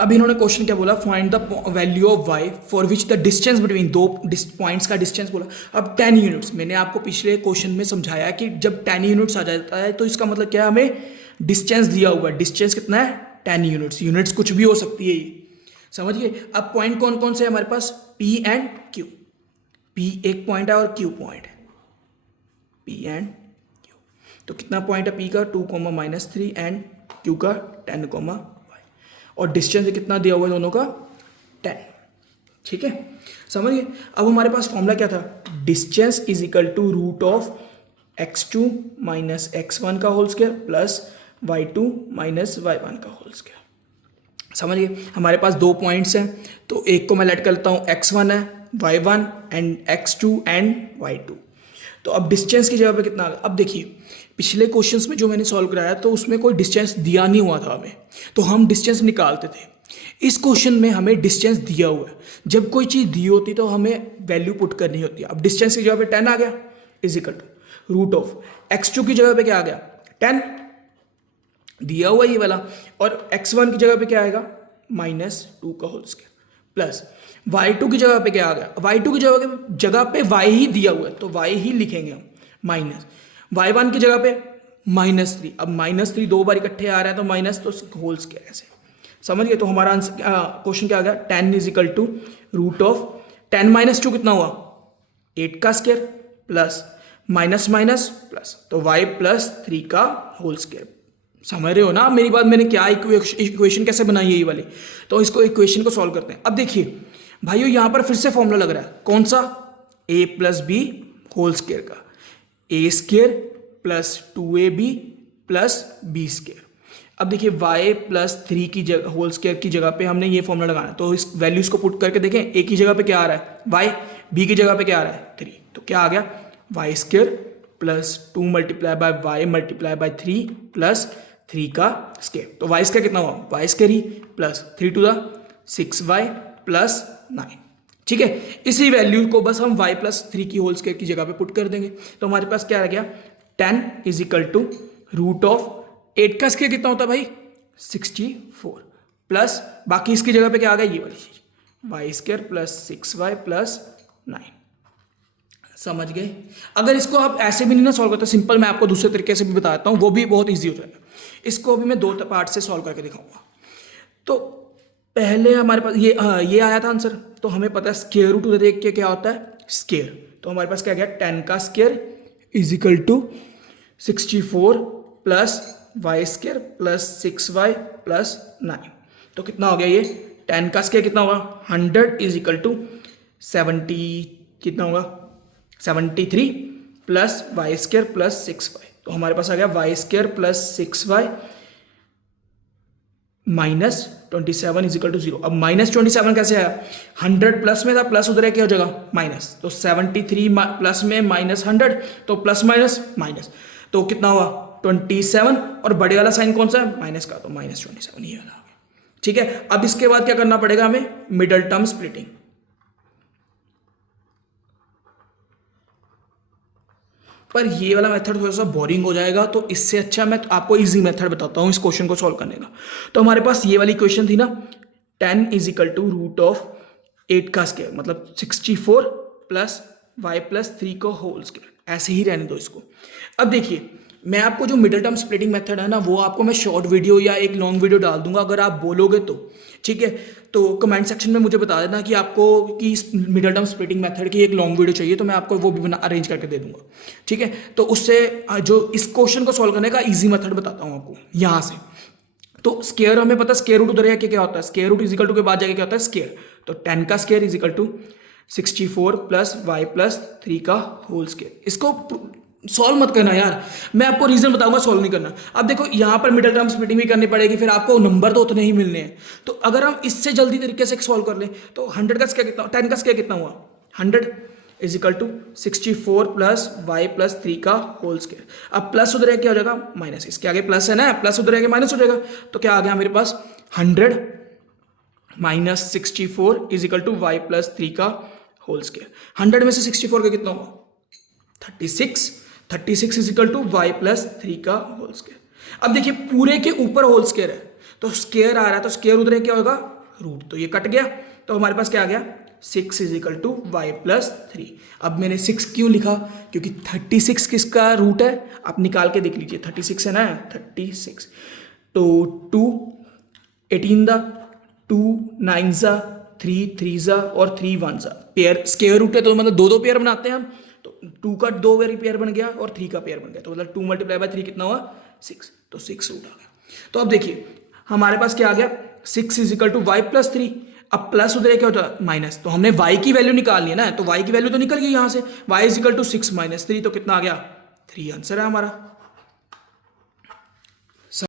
अब इन्होंने क्वेश्चन क्या बोला, find the value of y for which the distance between दो पॉइंट्स का डिस्टेंस बोला। अब 10 यूनिट्स मैंने आपको पिछले क्वेश्चन में समझाया कि जब 10 यूनिट्स आ जाता है तो इसका मतलब क्या है, हमें डिस्टेंस दिया हुआ है। डिस्टेंस कितना है, 10 यूनिट्स। यूनिट्स कुछ भी हो सकती है ये, समझ गए। अब पॉइंट कौन कौन से है हमारे पास, P एंड Q। P एक पॉइंट है और Q पॉइंट है, P एंड Q। तो कितना पॉइंट है P का 2, एंड Q का 10, और डिस्टेंस कितना दिया हुआ है दोनों का, 10। ठीक है, समझ गए। अब हमारे पास फॉर्मूला क्या था, distance is equal to root of x2 minus x1 का whole square plus y2 minus y1 का होल स्क्वायर। समझ गए। हमारे पास दो पॉइंट्स हैं, तो एक को मैं लेट कर लेता हूँ, x1 है, y1 and x2 and y2। तो अब डिस्टेंस की जगह पे कितना आ गया। अब देखिए पिछले क्वेश्चंस में जो मैंने सॉल्व कराया तो उसमें कोई डिस्टेंस दिया नहीं हुआ था हमें, तो हम डिस्टेंस निकालते थे। इस क्वेश्चन में हमें डिस्टेंस दिया हुआ है। जब कोई चीज़ दी होती तो हमें वैल्यू पुट करनी होती है। अब डिस्टेंस की जगह पे 10 आ गया, is equal to root of x2 की जगह पे क्या आ गया, 10 दिया हुआ ये वाला, और x1 की जगह पे क्या आएगा, -2 का होल स्क्वायर प्लस y2 की जगह पे क्या आ गया, y2 की जगह पे y ही दिया हुआ है तो y ही लिखेंगे हम, माइनस y1 की जगह पे -3। अब -3 दो बार इकट्ठे आ रहा है तो माइनस तो होल स्क्वायर ऐसे, समझ गए। तो हमारा आंसर क्वेश्चन क्या आ गया, 10 is equal to root of 10 - 2 कितना हुआ, 8 का square plus minus minus plus, तो y प्लस 3 का होल स्क्वायर। समझ रहे हो ना मेरी बात, मैंने क्या इक्वेशन कैसे बनाई है ये वाली। तो इसको इक्वेशन को सॉल्व करते हैं। अब देखिए भाइयों यहाँ पर फिर से फॉर्मूला लग रहा है, कौन सा, a plus B whole square का, a square plus 2ab plus B square. अब देखिए y प्लस 3 की जगह होल स्क्वायर की जगह पे हमने ये फॉर्मूला लगाना है, तो इस वैल्यूज को पुट करके देखें, a की जगह पे क्या आ रहा है y, b की जगह पे क्या आ रहा है 3, तो क्या आ गया y square plus 2 multiply by y multiply by 3 plus 3 का स्क्वायर। तो y स्क्वायर कितना हुआ, y स्क्वायर ही plus 3 to the 6y plus 9। ठीक है, इसी वैल्यू को बस हम y प्लस 3 की होल स्क्वायर की जगह पे पुट कर देंगे। तो हमारे पास क्या आ गया, 10 is equal to root of 8 का स्क्वायर कितना होता है भाई, 64 प्लस बाकी इसकी जगह पे क्या आ गया, ये वाली चीज y square plus 6y plus 9। समझ गए। अगर इसको आप ऐसे भी नहीं ना सॉल्व करते, सिंपल मैं आपको दूसरे तरीके से भी बताता हूँ, वो भी बहुत ईजी हो जाएगा। इसको भी मैं दो पार्ट से सॉल्व करके दिखाऊंगा। तो पहले हमारे पास ये आया था आंसर, तो हमें पता है स्क्वायर रूट देख के क्या होता है स्क्वायर। तो हमारे पास क्या गया, 10 का square is equal to 64 plus y square plus 6y plus 9। तो कितना हो गया ये, 10 का स्क्वायर कितना होगा 100 इज इक्वल टू 70, कितना होगा 73 plus y square plus 6y। तो हमारे पास आ गया y square plus 6y minus 27 is equal to 0। अब माइनस 27 कैसे आया, 100 प्लस में था, प्लस उधर है क्या हो जाएगा माइनस, तो 73 प्लस में माइनस 100 तो प्लस माइनस माइनस, तो कितना हुआ 27, और बड़े वाला साइन कौन सा है माइनस का, तो माइनस 27 ये वाला। ठीक है, अब इसके बाद क्या करना पड़ेगा हमें, मिडल टर्म स्प्लिटिंग। पर ये वाला मेथड थोड़ा सा बोरिंग हो जाएगा, तो इससे अच्छा मैं आपको इजी मेथड बताता हूँ इस क्वेश्चन को सॉल्व करने का। तो हमारे पास ये वाली क्वेश्चन थी ना, 10 is equal to root of 8 का स्क्वायर मतलब 64 प्लस y प्लस 3 का होल स्क्वायर, ऐसे ही रहने दो इसको। अब देखिए मैं आपको जो मिडिल टर्म स्प्लिटिंग मेथड है ना, वो आपको मैं शॉर्ट वीडियो या एक लॉन्ग वीडियो डाल दूंगा, अगर आप बोलोगे तो। ठीक है, तो कमेंट सेक्शन में मुझे बता देना कि आपको कि इस मिडिल टर्म स्प्लिटिंग मेथड की एक लॉन्ग वीडियो चाहिए, तो मैं आपको वो भी अरेंज करके दे दूंगा। ठीक है, तो उससे जो इस क्वेश्चन को सॉल्व करने का ईजी मेथड बताता हूँ आपको यहाँ से। तो स्क्वायर हमें पता है, स्क्वायर रूट उधर है क्या होता है, square root is equal to के बाद जाके क्या होता है स्क्वायर। तो 10 का square is equal to 64 plus y plus 3 का होल स्क्वायर। इसको सॉल्व मत करना यार, मैं आपको रीजन बताऊंगा, सॉल्व नहीं करना। अब देखो यहाँ पर मिडिल टर्म स्प्लिटिंग भी करनी पड़ेगी, फिर आपको नंबर तो उतने ही मिलने हैं। तो अगर हम इससे जल्दी तरीके से सॉल्व कर लें, तो 100 का स्क्वायर कितना, 10 का स्क्वायर कितना हुआ 100 is equal to 64 plus y plus 3 का होल स्क्वायर। अब प्लस उधर क्या हो जाएगा माइनस, इसके आगे प्लस है ना, प्लस उधर माइनस हो जाएगा। तो क्या आ गया मेरे पास 100 minus 64 is equal to y plus 3 का होल स्क्वायर। 100 में से 64 का कितना हुआ 36 is equal to y plus 3 का होल स्क्वायर। अब देखिए पूरे के ऊपर होल स्क्वायर है, तो स्केयर आ रहा है तो स्केयर उधर क्या होगा रूट, तो ये कट गया, तो हमारे पास क्या आ गया 6 is equal to y plus 3। अब मैंने 6 क्यों लिखा, क्योंकि 36 किसका रूट है, आप निकाल के देख लीजिए 36 है ना, 36 तो 2 18 दा 2 9 ज़ा 3 3 ज़ा और 3 1 ज़ा, पेयर स्केयर रूट है तो मतलब दो दो पेयर बनाते हैं हम, तो 2 का 2 पेयर बन गया और 3 का पेयर बन गया, तो मतलब 2 मल्टीप्लाई बाय 3 कितना हुआ 6, तो 6 रूट आ गया। तो अब देखिए हमारे पास क्या आ गया 6 is equal to y plus 3। अब प्लस उधर क्या होता है माइनस, तो हमने y की वैल्यू निकालनी है ना, तो y की वैल्यू तो निकल गई यहाँ से, y is equal to 6 minus 3, तो कितना आ गया 3 आंसर है हमारा।